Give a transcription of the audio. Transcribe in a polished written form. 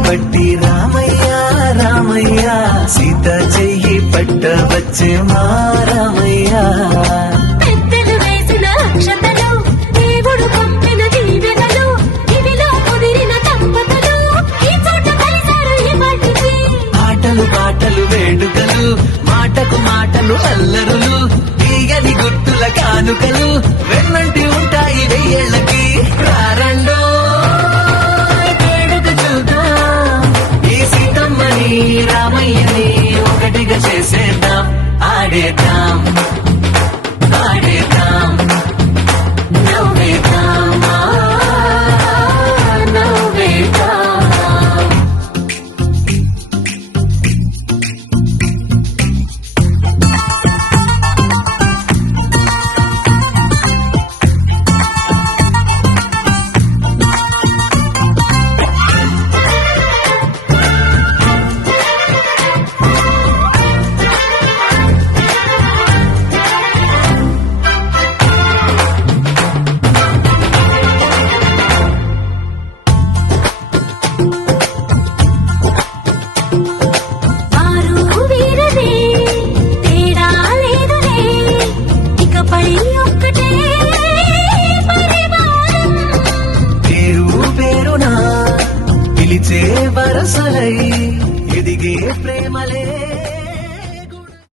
పట్టి రామయ్య రామయ్య సీత చెయ్యి పట్ట వచ్చే మా రామయ్య పెద్దలు వేసిన అక్షతలు దేవుడు పంపిన దీవెనలు ఇవిలో కుదిరిన దంపతులు ఈ చోట కలిసారు ఈ పాటికి ఆటలు పాటలు వేడుకలు మాటకు మాటలు అల్లరులు తీయని గుర్తుల కానుకలు వెన్నంటి ఉంటాయి వెయ్యేళ్ళకి రారండో వేడుక చూద్దాం ఈ సీతమ్మని రామయ్యని ఒకటిగా చేసేద్దాం ఆడేద్దాం ఆడేద్దాం నవ్వేద్దాం నవ్వేద్దాం వారు వీరనే తేడా లేదులే ఇకపై ఒక్కటే పరివారం పేరు పేరునా పిలిచే వరసలై ఎదిగే ప్రేమలే